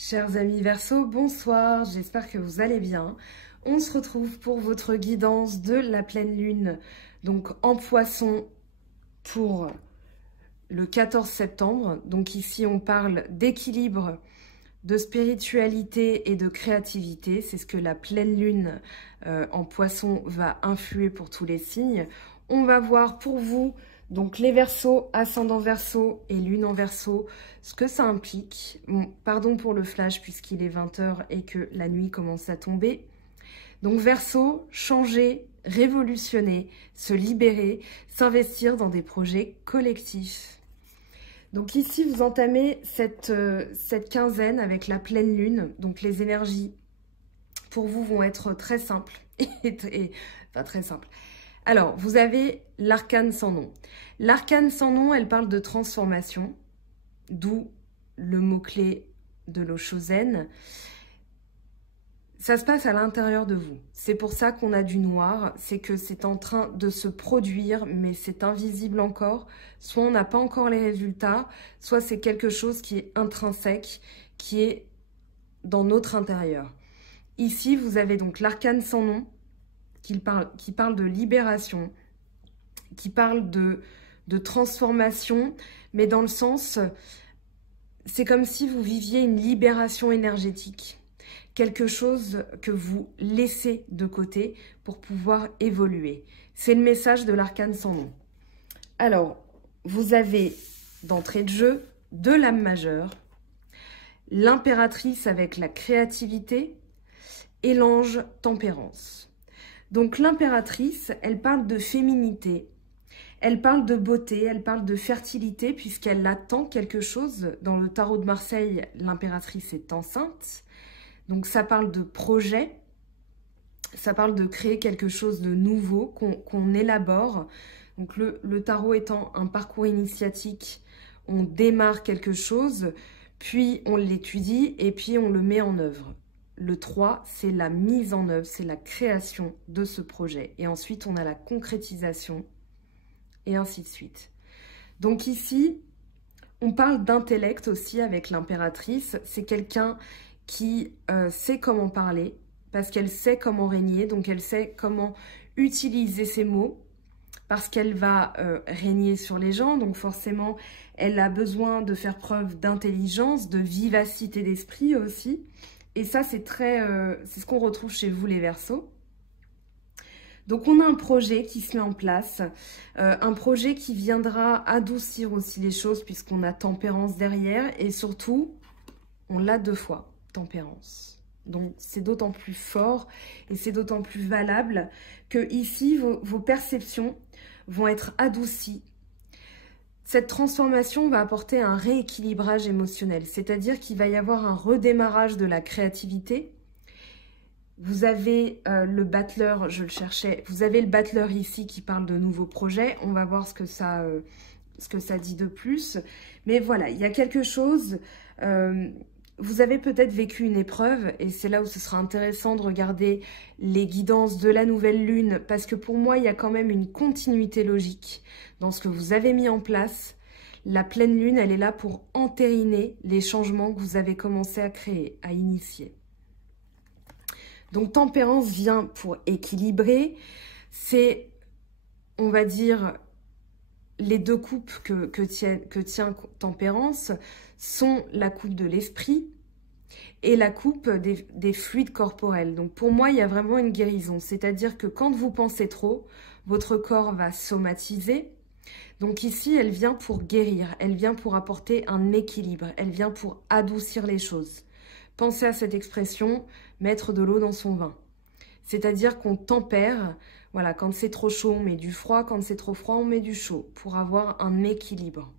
Chers amis Verseau, bonsoir, j'espère que vous allez bien. On se retrouve pour votre guidance de la pleine lune, donc en Poisson pour le 14 septembre. Donc ici on parle d'équilibre, de spiritualité et de créativité. C'est ce que la pleine lune en Poisson va influer pour tous les signes. On va voir pour vous, donc les Verseaux, ascendant Verseau et lune en Verseau, ce que ça implique. Bon, pardon pour le flash puisqu'il est 20 h et que la nuit commence à tomber. Donc Verseau, changer, révolutionner, se libérer, s'investir dans des projets collectifs. Donc ici, vous entamez cette quinzaine avec la pleine lune. Donc les énergies pour vous vont être très simples. Enfin très simples. Alors, vous avez l'arcane sans nom. L'arcane sans nom, elle parle de transformation, d'où le mot-clé de l'Oshozen. Ça se passe à l'intérieur de vous. C'est pour ça qu'on a du noir, c'est que c'est en train de se produire, mais c'est invisible encore. Soit on n'a pas encore les résultats, soit c'est quelque chose qui est intrinsèque, qui est dans notre intérieur. Ici, vous avez donc l'arcane sans nom, qui parle de libération, qui parle de transformation, mais dans le sens, c'est comme si vous viviez une libération énergétique, quelque chose que vous laissez de côté pour pouvoir évoluer. C'est le message de l'arcane sans nom. Alors, vous avez d'entrée de jeu de l'âme majeure, l'impératrice avec la créativité et l'ange tempérance. Donc l'impératrice, elle parle de féminité, elle parle de beauté, elle parle de fertilité puisqu'elle attend quelque chose. Dans le tarot de Marseille, l'impératrice est enceinte. Donc ça parle de projet, ça parle de créer quelque chose de nouveau qu'on élabore. Donc le tarot étant un parcours initiatique, on démarre quelque chose, puis on l'étudie et puis on le met en œuvre. Le 3, c'est la mise en œuvre, c'est la création de ce projet. Et ensuite, on a la concrétisation et ainsi de suite. Donc ici, on parle d'intellect aussi avec l'impératrice. C'est quelqu'un qui sait comment parler parce qu'elle sait comment régner. Donc elle sait comment utiliser ses mots parce qu'elle va régner sur les gens. Donc forcément, elle a besoin de faire preuve d'intelligence, de vivacité d'esprit aussi. Et ça, c'est ce qu'on retrouve chez vous, les Verseaux. Donc, on a un projet qui se met en place, un projet qui viendra adoucir aussi les choses puisqu'on a tempérance derrière. Et surtout, on l'a 2 fois, tempérance. Donc, c'est d'autant plus fort et c'est d'autant plus valable que ici, vos perceptions vont être adoucies. Cette transformation va apporter un rééquilibrage émotionnel, c'est-à-dire qu'il va y avoir un redémarrage de la créativité. Vous avez le battleur, je le cherchais, vous avez le battleur ici qui parle de nouveaux projets. On va voir ce que ça dit de plus. Mais voilà, il y a quelque chose, vous avez peut-être vécu une épreuve et c'est là où ce sera intéressant de regarder les guidances de la nouvelle lune parce que pour moi, il y a quand même une continuité logique dans ce que vous avez mis en place. La pleine lune, elle est là pour entériner les changements que vous avez commencé à créer, à initier. Donc, tempérance vient pour équilibrer. C'est, on va dire, les 2 coupes que tient tempérance sont la coupe de l'esprit et la coupe des fluides corporels. Donc, pour moi, il y a vraiment une guérison. C'est-à-dire que quand vous pensez trop, votre corps va somatiser. Donc ici, elle vient pour guérir, elle vient pour apporter un équilibre, elle vient pour adoucir les choses. Pensez à cette expression, mettre de l'eau dans son vin. C'est-à-dire qu'on tempère, voilà, quand c'est trop chaud, on met du froid, quand c'est trop froid, on met du chaud, pour avoir un équilibre.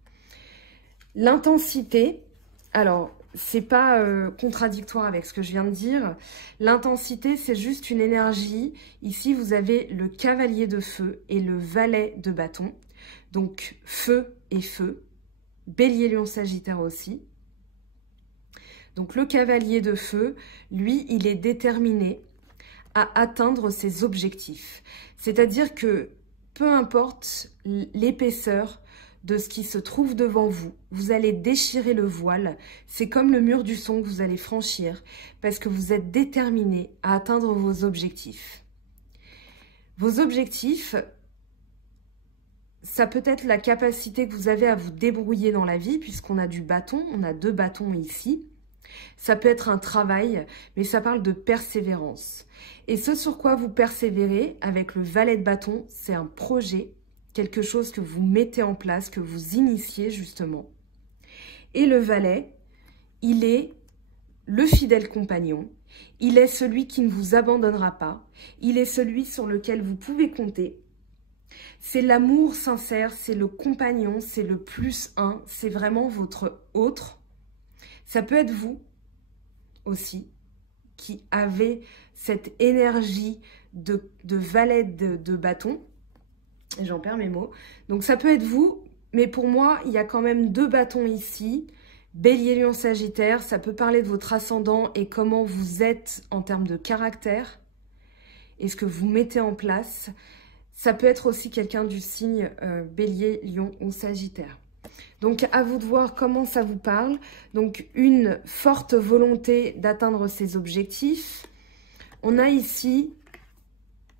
L'intensité, alors, c'est pas contradictoire avec ce que je viens de dire. L'intensité, c'est juste une énergie. Ici, vous avez le cavalier de feu et le valet de bâton. Donc, feu et feu. Bélier, Lion, Sagittaire aussi. Donc, le cavalier de feu, lui, il est déterminé à atteindre ses objectifs. C'est-à-dire que peu importe l'épaisseur de ce qui se trouve devant vous. Vous allez déchirer le voile. C'est comme le mur du son que vous allez franchir parce que vous êtes déterminé à atteindre vos objectifs. Vos objectifs, ça peut être la capacité que vous avez à vous débrouiller dans la vie puisqu'on a du bâton, on a 2 bâtons ici. Ça peut être un travail, mais ça parle de persévérance. Et ce sur quoi vous persévérez avec le valet de bâton, c'est un projet, quelque chose que vous mettez en place, que vous initiez justement. Et le valet, il est le fidèle compagnon, il est celui qui ne vous abandonnera pas, il est celui sur lequel vous pouvez compter. C'est l'amour sincère, c'est le compagnon, c'est le +1, c'est vraiment votre autre. Ça peut être vous aussi qui avez cette énergie de valet de bâton. J'en perds mes mots. Donc ça peut être vous, mais pour moi, il y a quand même 2 bâtons ici. Bélier, Lion, Sagittaire, ça peut parler de votre ascendant et comment vous êtes en termes de caractère et ce que vous mettez en place. Ça peut être aussi quelqu'un du signe Bélier, Lion ou Sagittaire. Donc, à vous de voir comment ça vous parle. Donc, une forte volonté d'atteindre ses objectifs. On a ici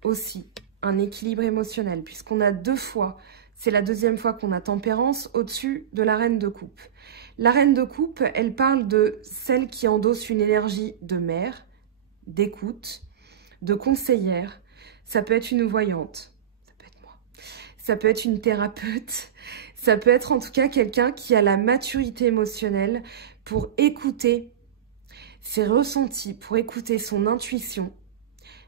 aussi un équilibre émotionnel, puisqu'on a 2 fois, c'est la 2e fois qu'on a tempérance au-dessus de la reine de coupe. La reine de coupe, elle parle de celle qui endosse une énergie de mère, d'écoute, de conseillère. Ça peut être une voyante, ça peut être moi, ça peut être une thérapeute, ça peut être en tout cas quelqu'un qui a la maturité émotionnelle pour écouter ses ressentis, pour écouter son intuition.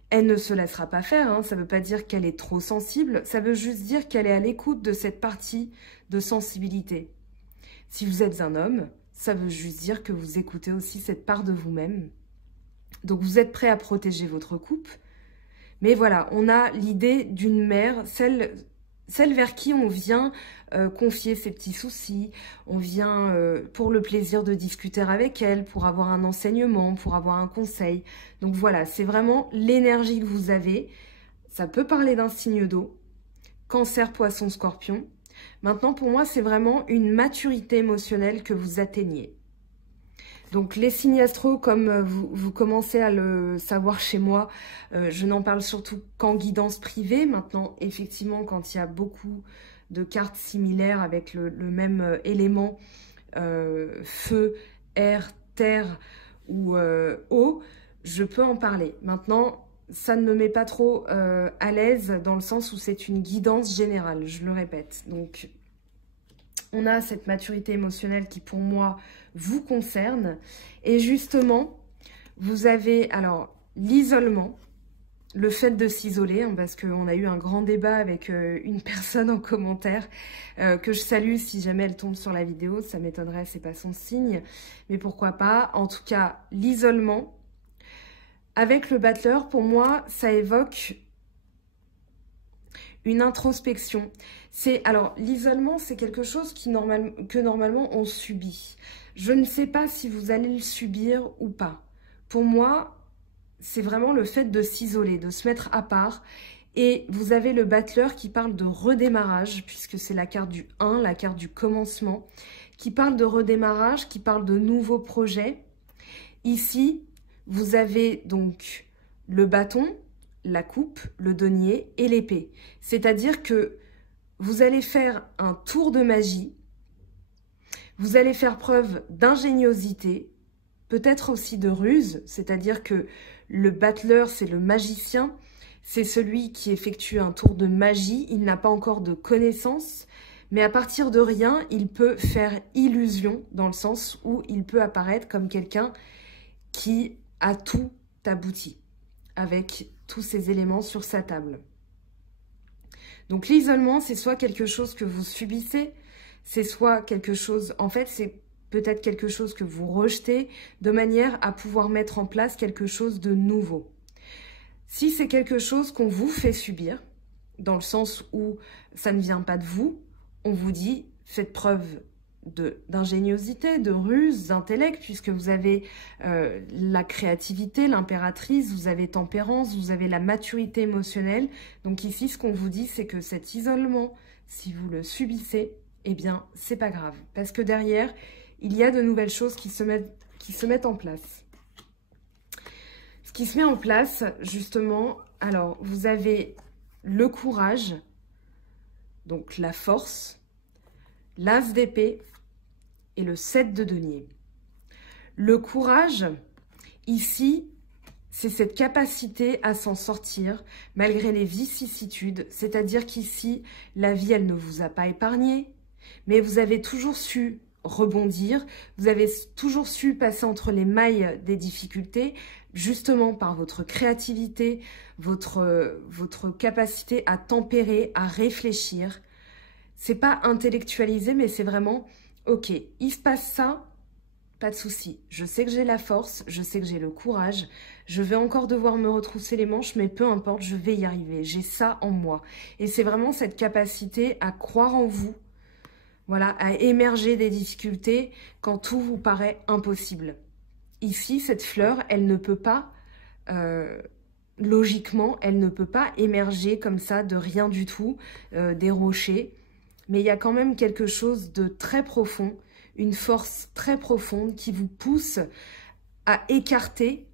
Elle ne se laissera pas faire, hein. Ça ne veut pas dire qu'elle est trop sensible, ça veut juste dire qu'elle est à l'écoute de cette partie de sensibilité. Si vous êtes un homme, ça veut juste dire que vous écoutez aussi cette part de vous-même. Donc vous êtes prêt à protéger votre couple. Mais voilà, on a l'idée d'une mère, celle vers qui on vient confier ses petits soucis, on vient pour le plaisir de discuter avec elle, pour avoir un enseignement, pour avoir un conseil. Donc voilà, c'est vraiment l'énergie que vous avez. Ça peut parler d'un signe d'eau, Cancer, Poisson, Scorpion. Maintenant, pour moi, c'est vraiment une maturité émotionnelle que vous atteignez. Donc les signes astro, comme vous commencez à le savoir chez moi, je n'en parle surtout qu'en guidance privée. Maintenant, effectivement, quand il y a beaucoup de cartes similaires avec le même élément, feu, air, terre ou eau, je peux en parler. Maintenant, ça ne me met pas trop à l'aise dans le sens où c'est une guidance générale, je le répète. Donc, on a cette maturité émotionnelle qui, pour moi, vous concerne. Et justement, vous avez alors l'isolement, le fait de s'isoler, hein, parce qu'on a eu un grand débat avec une personne en commentaire que je salue si jamais elle tombe sur la vidéo. Ça m'étonnerait, c'est pas son signe, mais pourquoi pas. En tout cas, l'isolement. Avec le battleur, pour moi, ça évoque une introspection. Alors, l'isolement, c'est quelque chose que normalement on subit. Je ne sais pas si vous allez le subir ou pas. Pour moi, c'est vraiment le fait de s'isoler, de se mettre à part. Et vous avez le battleur qui parle de redémarrage, puisque c'est la carte du 1, la carte du commencement, qui parle de redémarrage, qui parle de nouveaux projets. Ici, vous avez donc le bâton, la coupe, le denier et l'épée. C'est-à-dire que vous allez faire un tour de magie, vous allez faire preuve d'ingéniosité, peut-être aussi de ruse, c'est-à-dire que le battleur, c'est le magicien, c'est celui qui effectue un tour de magie, il n'a pas encore de connaissances, mais à partir de rien, il peut faire illusion, dans le sens où il peut apparaître comme quelqu'un qui a tout abouti, avec tous ces éléments sur sa table. Donc l'isolement, c'est soit quelque chose que vous subissez, c'est soit quelque chose, en fait, c'est peut-être quelque chose que vous rejetez de manière à pouvoir mettre en place quelque chose de nouveau. Si c'est quelque chose qu'on vous fait subir, dans le sens où ça ne vient pas de vous, on vous dit, faites preuve d'ingéniosité, de ruse, d'intellect, puisque vous avez la créativité, l'impératrice, vous avez tempérance, vous avez la maturité émotionnelle. Donc ici, ce qu'on vous dit, c'est que cet isolement, si vous le subissez, eh bien, c'est pas grave. Parce que derrière, il y a de nouvelles choses qui se mettent en place. Ce qui se met en place, justement, alors, vous avez le courage, donc la force, l'as d'épée et le 7 de denier. Le courage, ici, c'est cette capacité à s'en sortir malgré les vicissitudes. C'est-à-dire qu'ici, la vie, elle ne vous a pas épargné, mais vous avez toujours su rebondir, vous avez toujours su passer entre les mailles des difficultés, justement par votre créativité, votre capacité à tempérer, à réfléchir. C'est pas intellectualisé, mais c'est vraiment, ok, il se passe ça, pas de souci. Je sais que j'ai la force, je sais que j'ai le courage, je vais encore devoir me retrousser les manches, mais peu importe, je vais y arriver. J'ai ça en moi. Et c'est vraiment cette capacité à croire en vous, voilà, à émerger des difficultés quand tout vous paraît impossible. Ici, cette fleur, elle ne peut pas, logiquement, elle ne peut pas émerger comme ça de rien du tout, des rochers. Mais il y a quand même quelque chose de très profond, une force très profonde qui vous pousse à écarter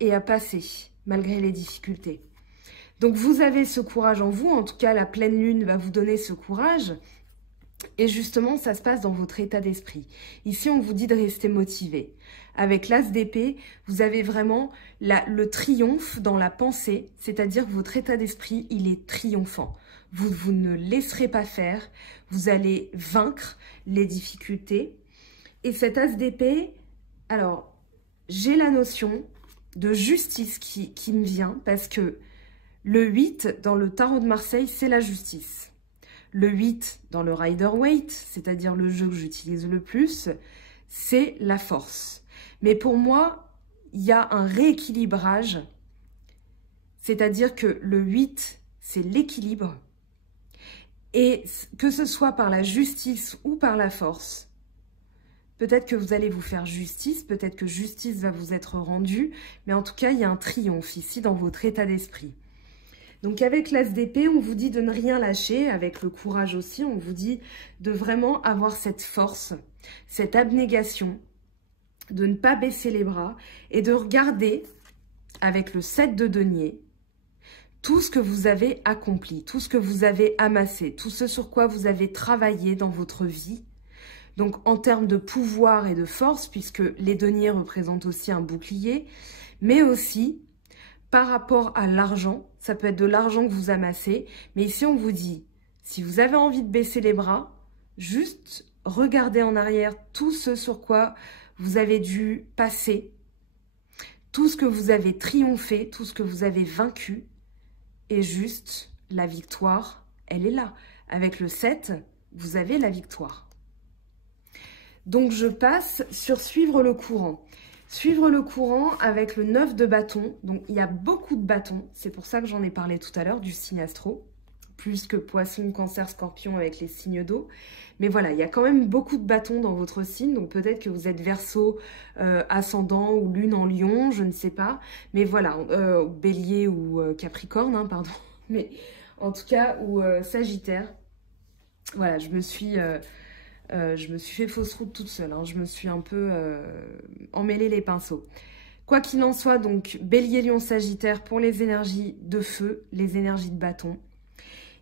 et à passer, malgré les difficultés. Donc vous avez ce courage en vous, en tout cas la pleine lune va vous donner ce courage. Et justement, ça se passe dans votre état d'esprit. Ici, on vous dit de rester motivé. Avec l'as d'épée, vous avez vraiment le triomphe dans la pensée, c'est-à-dire que votre état d'esprit, il est triomphant. Vous ne laisserez pas faire, vous allez vaincre les difficultés. Et cet as d'épée, alors, j'ai la notion de justice qui me vient, parce que le 8, dans le tarot de Marseille, c'est la justice. Le 8, dans le Rider-Waite, c'est-à-dire le jeu que j'utilise le plus, c'est la force. Mais pour moi, il y a un rééquilibrage, c'est-à-dire que le 8, c'est l'équilibre. Et que ce soit par la justice ou par la force, peut-être que vous allez vous faire justice, peut-être que justice va vous être rendue, mais en tout cas, il y a un triomphe ici dans votre état d'esprit. Donc avec l'as d'épée, on vous dit de ne rien lâcher, avec le courage aussi, on vous dit de vraiment avoir cette force, cette abnégation, de ne pas baisser les bras et de regarder avec le 7 de denier tout ce que vous avez accompli, tout ce que vous avez amassé, tout ce sur quoi vous avez travaillé dans votre vie. Donc en termes de pouvoir et de force, puisque les deniers représentent aussi un bouclier, mais aussi par rapport à l'argent, ça peut être de l'argent que vous amassez, mais ici on vous dit, si vous avez envie de baisser les bras, juste regardez en arrière tout ce sur quoi vous avez dû passer, tout ce que vous avez triomphé, tout ce que vous avez vaincu, et juste la victoire, elle est là. Avec le 7, vous avez la victoire. Donc je passe sur suivre le courant. Suivre le courant avec le 9 de bâton. Donc, il y a beaucoup de bâtons. C'est pour ça que j'en ai parlé tout à l'heure du signe astro. Plus que poisson, cancer, scorpion avec les signes d'eau. Mais voilà, il y a quand même beaucoup de bâtons dans votre signe. Donc, peut-être que vous êtes Verseau, ascendant ou lune en lion, je ne sais pas. Mais voilà, bélier ou capricorne, hein, pardon. Mais en tout cas, ou sagittaire. Voilà, je me suis fait fausse route toute seule, hein. Je me suis un peu emmêlé les pinceaux. Quoi qu'il en soit, donc, Bélier, Lion, Sagittaire pour les énergies de feu, les énergies de bâton.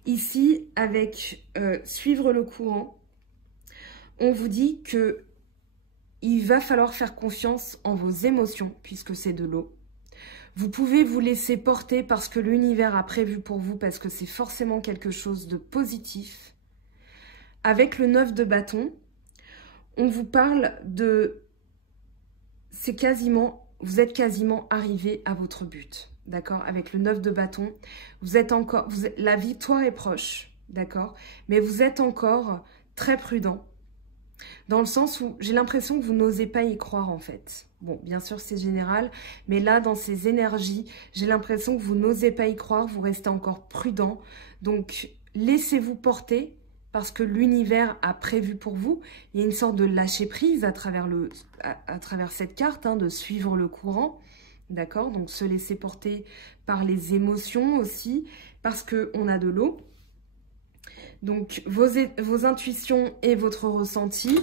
Ici, avec suivre le courant, on vous dit que il va falloir faire confiance en vos émotions, puisque c'est de l'eau. Vous pouvez vous laisser porter parce que l'univers a prévu pour vous, parce que c'est forcément quelque chose de positif. Avec le 9 de bâton, on vous parle de... vous êtes quasiment arrivé à votre but, d'accord? Avec le 9 de bâton, la victoire est proche, d'accord? Mais vous êtes encore très prudent, dans le sens où j'ai l'impression que vous n'osez pas y croire en fait. Bon, bien sûr c'est général, mais là dans ces énergies, j'ai l'impression que vous n'osez pas y croire, vous restez encore prudent. Donc laissez-vous porter, parce que l'univers a prévu pour vous. Il y a une sorte de lâcher prise à travers cette carte, hein, de suivre le courant, d'accord? Donc se laisser porter par les émotions aussi, parce qu'on a de l'eau. Donc, vos intuitions et votre ressenti,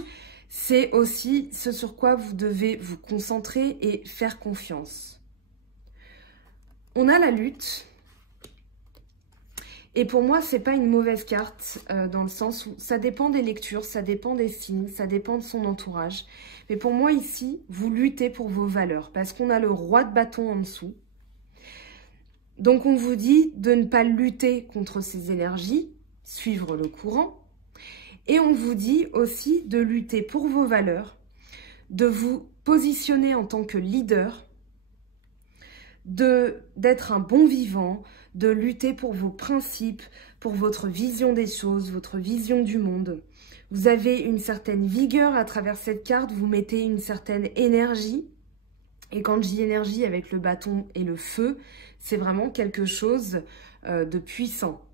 c'est aussi ce sur quoi vous devez vous concentrer et faire confiance. On a la lutte. Et pour moi, c'est pas une mauvaise carte dans le sens où ça dépend des lectures, ça dépend des signes, ça dépend de son entourage. Mais pour moi, ici, vous luttez pour vos valeurs parce qu'on a le roi de bâton en dessous. Donc, on vous dit de ne pas lutter contre ces énergies, suivre le courant. Et on vous dit aussi de lutter pour vos valeurs, de vous positionner en tant que leader, d'être un bon vivant, de lutter pour vos principes, pour votre vision des choses, votre vision du monde. Vous avez une certaine vigueur à travers cette carte, vous mettez une certaine énergie. Et quand je dis énergie avec le bâton et le feu, c'est vraiment quelque chose de puissant.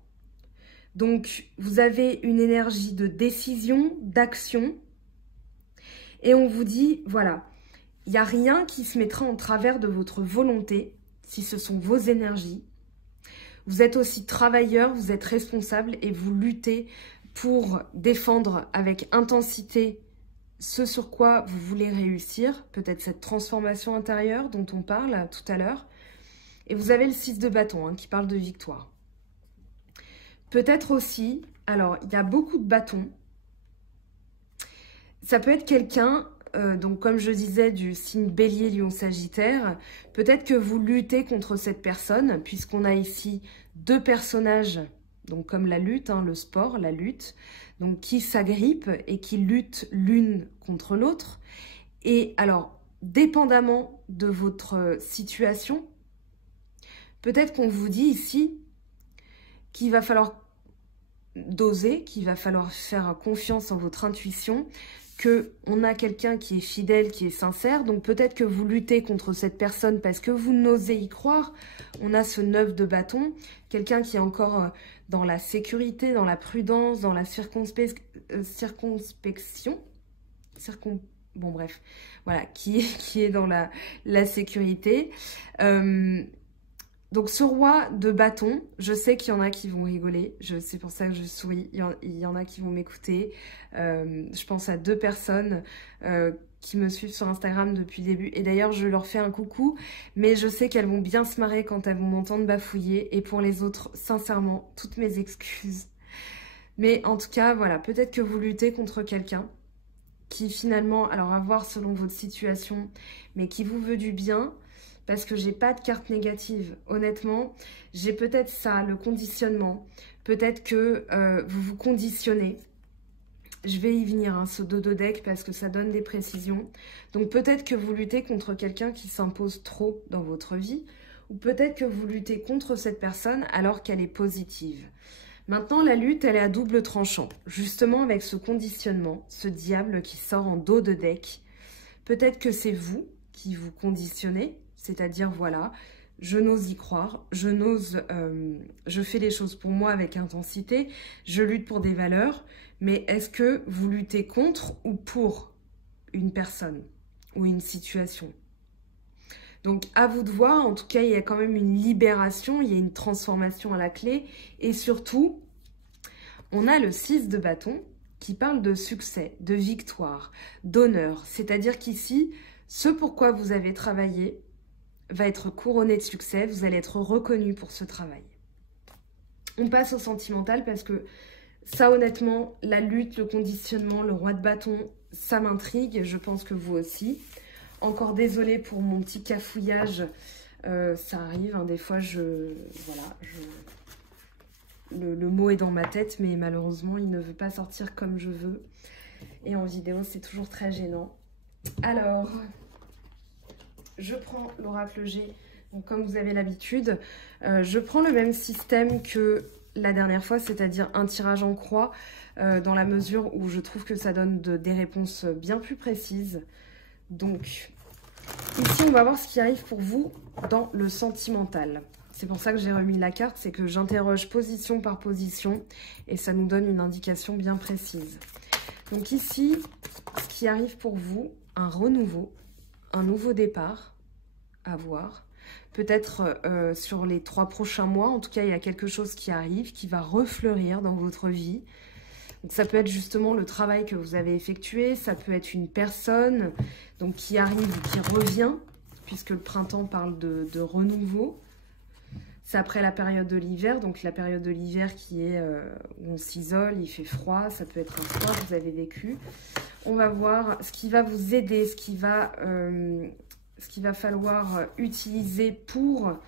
Donc, vous avez une énergie de décision, d'action. Et on vous dit, voilà, il n'y a rien qui se mettra en travers de votre volonté si ce sont vos énergies. Vous êtes aussi travailleur, vous êtes responsable et vous luttez pour défendre avec intensité ce sur quoi vous voulez réussir, peut-être cette transformation intérieure dont on parle tout à l'heure. Et vous avez le 6 de bâton qui parle de victoire. Peut-être aussi, alors il y a beaucoup de bâtons. Ça peut être quelqu'un, donc comme je disais, du signe Bélier, Lion, Sagittaire. Peut-être que vous luttez contre cette personne, puisqu'on a ici deux personnages, donc comme la lutte, le sport, la lutte, donc qui s'agrippent et qui luttent l'une contre l'autre. Et alors, dépendamment de votre situation, peut-être qu'on vous dit ici qu'il va falloir doser, qu'il va falloir faire confiance en votre intuition, qu'on a quelqu'un qui est fidèle, qui est sincère. Donc peut-être que vous luttez contre cette personne parce que vous n'osez y croire. On a ce 9 de bâton, quelqu'un qui est encore dans la sécurité, dans la prudence, dans la circonspection. Bon bref, voilà, qui est dans la sécurité. Donc ce roi de bâton, je sais qu'il y en a qui vont rigoler, c'est pour ça que je souris, il y en a qui vont m'écouter. Je pense à 2 personnes qui me suivent sur Instagram depuis le début. Et d'ailleurs, je leur fais un coucou, mais je sais qu'elles vont bien se marrer quand elles vont m'entendre bafouiller. Et pour les autres, sincèrement, toutes mes excuses. Mais en tout cas, voilà, peut-être que vous luttez contre quelqu'un qui finalement, alors à voir selon votre situation, mais qui vous veut du bien. Parce que j'ai pas de carte négative. Honnêtement, j'ai peut-être ça, le conditionnement. Peut-être que vous vous conditionnez. Je vais y venir, ce dodo deck, parce que ça donne des précisions. Donc peut-être que vous luttez contre quelqu'un qui s'impose trop dans votre vie. Ou peut-être que vous luttez contre cette personne alors qu'elle est positive. Maintenant, la lutte, elle est à double tranchant. Justement, avec ce conditionnement, ce diable qui sort en dos de deck. Peut-être que c'est vous qui vous conditionnez. C'est-à-dire, voilà, je n'ose y croire, je fais les choses pour moi avec intensité, je lutte pour des valeurs, mais est-ce que vous luttez contre ou pour une personne ou une situation? Donc, à vous de voir, en tout cas, il y a quand même une libération, il y a une transformation à la clé, et surtout, on a le 6 de bâton qui parle de succès, de victoire, d'honneur, c'est-à-dire qu'ici, ce pourquoi vous avez travaillé, va être couronné de succès, vous allez être reconnu pour ce travail. On passe au sentimental parce que ça, honnêtement, la lutte, le conditionnement, le roi de bâton, ça m'intrigue, je pense que vous aussi. Encore désolée pour mon petit cafouillage, ça arrive, des fois, le mot est dans ma tête, mais malheureusement, il ne veut pas sortir comme je veux. Et en vidéo, c'est toujours très gênant. Alors... je prends l'oracle G, donc comme vous avez l'habitude, je prends le même système que la dernière fois, c'est-à-dire un tirage en croix, dans la mesure où je trouve que ça donne des réponses bien plus précises. Donc, ici, on va voir ce qui arrive pour vous dans le sentimental. C'est pour ça que j'ai remis la carte, c'est que j'interroge position par position et ça nous donne une indication bien précise. Donc ici, ce qui arrive pour vous, un renouveau, un nouveau départ, à voir. Peut-être sur les 3 prochains mois, en tout cas, il y a quelque chose qui arrive, qui va refleurir dans votre vie. Donc, ça peut être justement le travail que vous avez effectué, ça peut être une personne donc, qui arrive, qui revient, puisque le printemps parle de renouveau. C'est après la période de l'hiver, donc la période de l'hiver qui est où on s'isole, il fait froid, ça peut être un froid que vous avez vécu. On va voir ce qui va vous aider, ce qu'il va falloir utiliser pour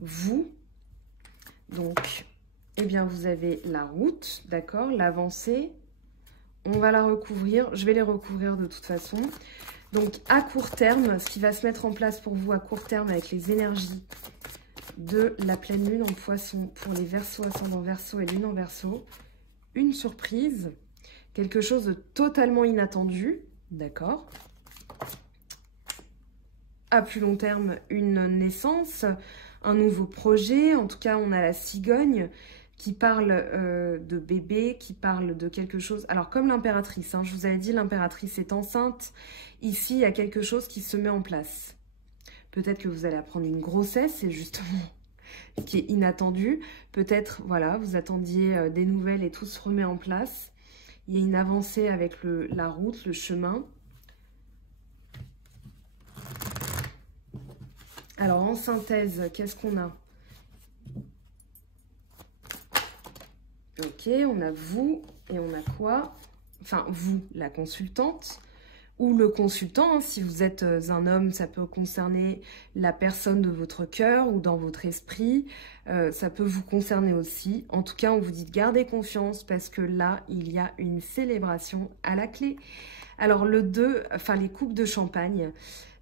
vous. Donc, eh bien, vous avez la route, d'accord, l'avancée. On va la recouvrir, je vais les recouvrir de toute façon. Donc, à court terme, ce qui va se mettre en place pour vous à court terme avec les énergies de la pleine lune en poisson pour les Verseaux, ascendant Verseau et lune en Verseau. Une surprise, quelque chose de totalement inattendu, d'accord. À plus long terme, une naissance, un nouveau projet. En tout cas, on a la cigogne qui parle de bébé, qui parle de quelque chose. Alors, comme l'impératrice, hein, je vous avais dit, l'impératrice est enceinte. Ici, il y a quelque chose qui se met en place. Peut-être que vous allez apprendre une grossesse, c'est justement ce qui est inattendu. Peut-être, voilà, vous attendiez des nouvelles et tout se remet en place. Il y a une avancée avec la route, le chemin. Alors, en synthèse, qu'est-ce qu'on a? Ok, on a vous et on a quoi? Enfin, vous, la consultante. Ou le consultant, hein, si vous êtes un homme, ça peut concerner la personne de votre cœur ou dans votre esprit. Ça peut vous concerner aussi. En tout cas, on vous dit de garder confiance parce que là, il y a une célébration à la clé. Alors, le 2, enfin les coupes de champagne,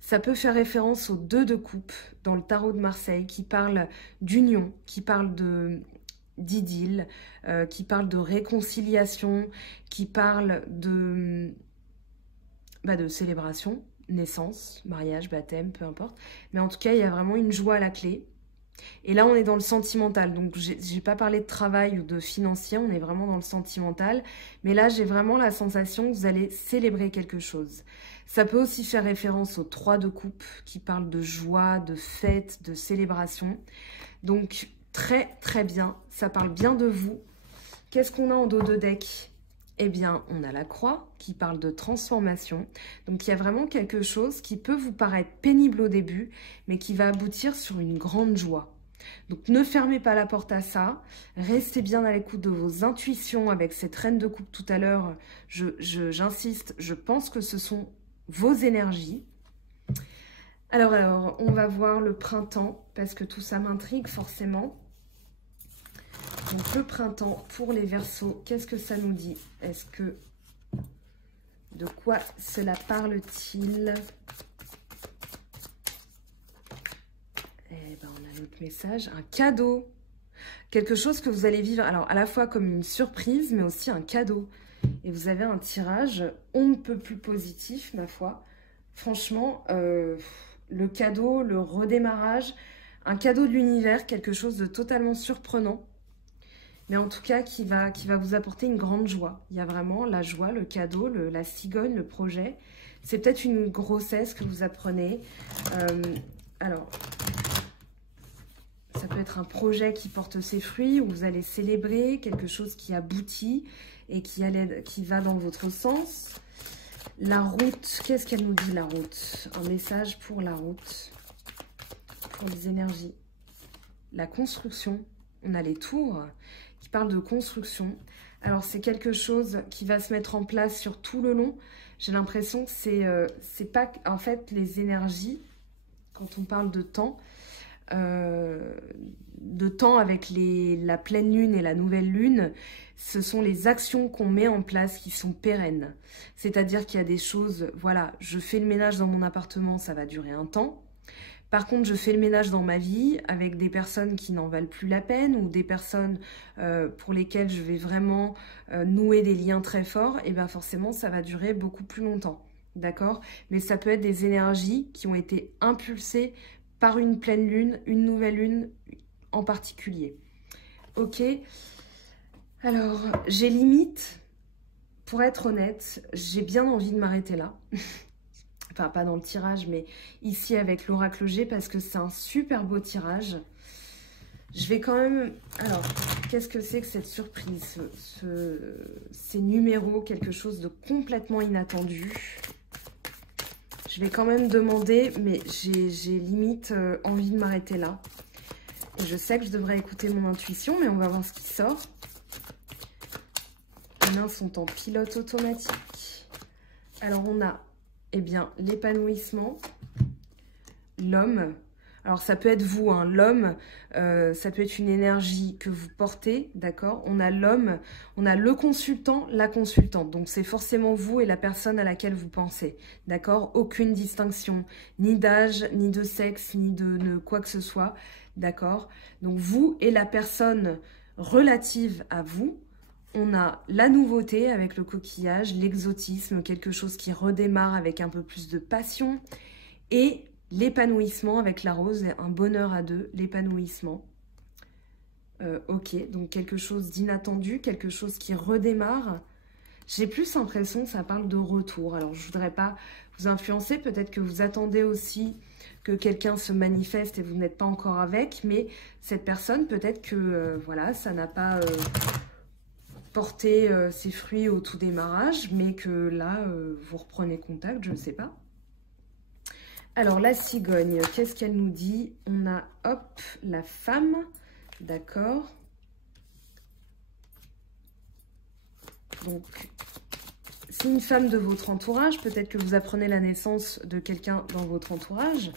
ça peut faire référence aux 2 de coupe dans le tarot de Marseille qui parle d'union, qui parle d'idylle, qui parle de réconciliation, qui parle de célébration, naissance, mariage, baptême, peu importe. Mais en tout cas, il y a vraiment une joie à la clé. Et là, on est dans le sentimental. Donc, j'ai pas parlé de travail ou de financier, on est vraiment dans le sentimental. Mais là, j'ai vraiment la sensation que vous allez célébrer quelque chose. Ça peut aussi faire référence aux 3 de coupe qui parlent de joie, de fête, de célébration. Donc, très, très bien. Ça parle bien de vous. Qu'est-ce qu'on a en dos de deck ? Eh bien, on a la croix qui parle de transformation. Donc, il y a vraiment quelque chose qui peut vous paraître pénible au début, mais qui va aboutir sur une grande joie. Donc, ne fermez pas la porte à ça. Restez bien à l'écoute de vos intuitions avec cette reine de coupe tout à l'heure. J'insiste, je pense que ce sont vos énergies. Alors, on va voir le printemps, parce que tout ça m'intrigue forcément. Donc, le printemps pour les Verseaux, qu'est-ce que ça nous dit? De quoi cela parle-t-il? Eh ben, on a notre message, un cadeau. Quelque chose que vous allez vivre, alors à la fois comme une surprise, mais aussi un cadeau. Et vous avez un tirage, on ne peut plus positif, ma foi. Franchement, le cadeau, le redémarrage, un cadeau de l'univers, quelque chose de totalement surprenant. Mais en tout cas, qui va vous apporter une grande joie. Il y a vraiment la joie, le cadeau, la cigogne, le projet. C'est peut-être une grossesse que vous apprenez. Alors, ça peut être un projet qui porte ses fruits, où vous allez célébrer quelque chose qui aboutit et qui va dans votre sens. La route, qu'est-ce qu'elle nous dit, la route? Un message pour la route, pour les énergies. La construction, on a les tours qui parlent de construction. Alors, c'est quelque chose qui va se mettre en place sur tout le long. J'ai l'impression que c'est pas... En fait, les énergies, quand on parle de temps avec la pleine lune et la nouvelle lune, ce sont les actions qu'on met en place qui sont pérennes. C'est-à-dire qu'il y a des choses, voilà, je fais le ménage dans mon appartement, ça va durer un temps. Par contre, je fais le ménage dans ma vie avec des personnes qui n'en valent plus la peine ou des personnes pour lesquelles je vais vraiment nouer des liens très forts, et bien forcément, ça va durer beaucoup plus longtemps. D'accord? Mais ça peut être des énergies qui ont été impulsées par une pleine lune, une nouvelle lune en particulier. Ok? Alors, j'ai limite, pour être honnête, j'ai bien envie de m'arrêter là. Enfin, pas dans le tirage, mais ici avec l'oracle G, parce que c'est un super beau tirage. Je vais quand même... Alors, qu'est-ce que c'est que cette surprise, ces numéros, quelque chose de complètement inattendu. Je vais quand même demander, mais j'ai limite envie de m'arrêter là. Et je sais que je devrais écouter mon intuition, mais on va voir ce qui sort. Les mains sont en pilote automatique. Alors, on a, eh bien, l'épanouissement, l'homme. Alors, ça peut être vous, hein, l'homme, ça peut être une énergie que vous portez, d'accord? On a l'homme, on a le consultant, la consultante. Donc, c'est forcément vous et la personne à laquelle vous pensez, d'accord? Aucune distinction, ni d'âge, ni de sexe, ni de quoi que ce soit, d'accord? Donc, vous et la personne relative à vous. On a la nouveauté avec le coquillage, l'exotisme, quelque chose qui redémarre avec un peu plus de passion et l'épanouissement avec la rose, un bonheur à deux, l'épanouissement. Ok, donc quelque chose d'inattendu, quelque chose qui redémarre. J'ai plus l'impression que ça parle de retour. Alors, je ne voudrais pas vous influencer. Peut-être que vous attendez aussi que quelqu'un se manifeste et vous n'êtes pas encore avec. Mais cette personne, peut-être que voilà, ça n'a pas porté ses fruits au tout démarrage. Mais que là, vous reprenez contact, je ne sais pas. Alors, la cigogne, qu'est-ce qu'elle nous dit? On a, hop, la femme, d'accord. Donc, c'est une femme de votre entourage. Peut-être que vous apprenez la naissance de quelqu'un dans votre entourage.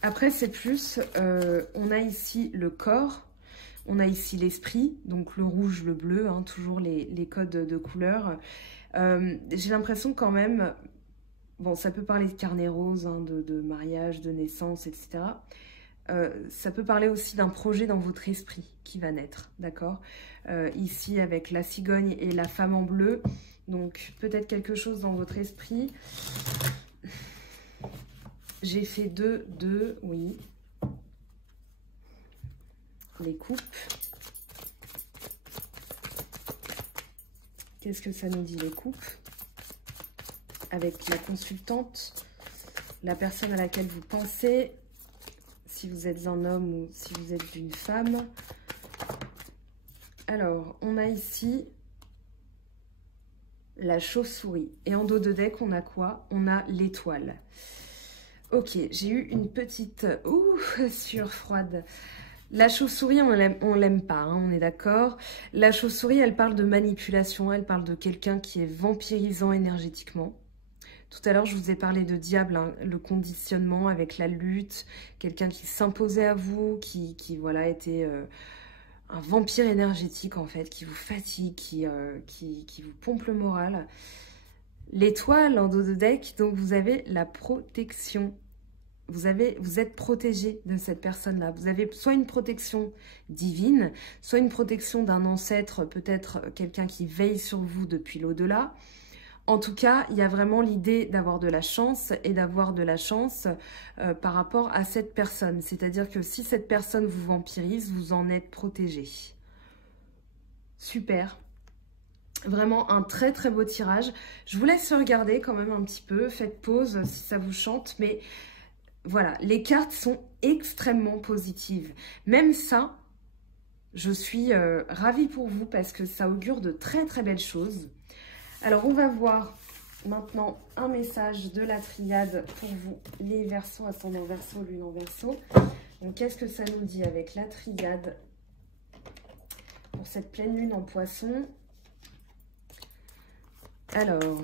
Après, c'est plus, on a ici le corps, on a ici l'esprit, donc le rouge, le bleu, hein, toujours les codes de couleurs. J'ai l'impression quand même... Bon, ça peut parler de carnet rose, hein, de mariage, de naissance, etc. Ça peut parler aussi d'un projet dans votre esprit qui va naître, d'accord? Ici, avec la cigogne et la femme en bleu. Donc, peut-être quelque chose dans votre esprit. J'ai fait deux, oui. Les coupes. Qu'est-ce que ça nous dit, les coupes? Avec la consultante, la personne à laquelle vous pensez, si vous êtes un homme ou si vous êtes une femme. Alors, on a ici la chauve-souris. Et en dos de deck, on a quoi? On a l'étoile. Ok, j'ai eu une petite sueur froide. La chauve-souris, on l'aime pas, hein, on est d'accord. La chauve-souris, elle parle de manipulation, elle parle de quelqu'un qui est vampirisant énergétiquement. Tout à l'heure, je vous ai parlé de diable, hein, le conditionnement avec la lutte, quelqu'un qui s'imposait à vous, qui voilà, était un vampire énergétique en fait, qui vous fatigue, qui vous pompe le moral. L'étoile en dos de deck, donc vous avez la protection. Vous êtes protégé de cette personne-là. Vous avez soit une protection divine, soit une protection d'un ancêtre, peut-être quelqu'un qui veille sur vous depuis l'au-delà. En tout cas, il y a vraiment l'idée d'avoir de la chance et d'avoir de la chance par rapport à cette personne. C'est-à-dire que si cette personne vous vampirise, vous en êtes protégé. Super. Vraiment un très très beau tirage. Je vous laisse regarder quand même un petit peu. Faites pause si ça vous chante. Mais voilà, les cartes sont extrêmement positives. Même ça, je suis ravie pour vous parce que ça augure de très très belles choses. Alors, on va voir maintenant un message de la triade pour vous, les Verseaux, ascendant Verseau, lune en Verseau. Donc, qu'est-ce que ça nous dit avec la triade pour cette pleine lune en Poisson? Alors,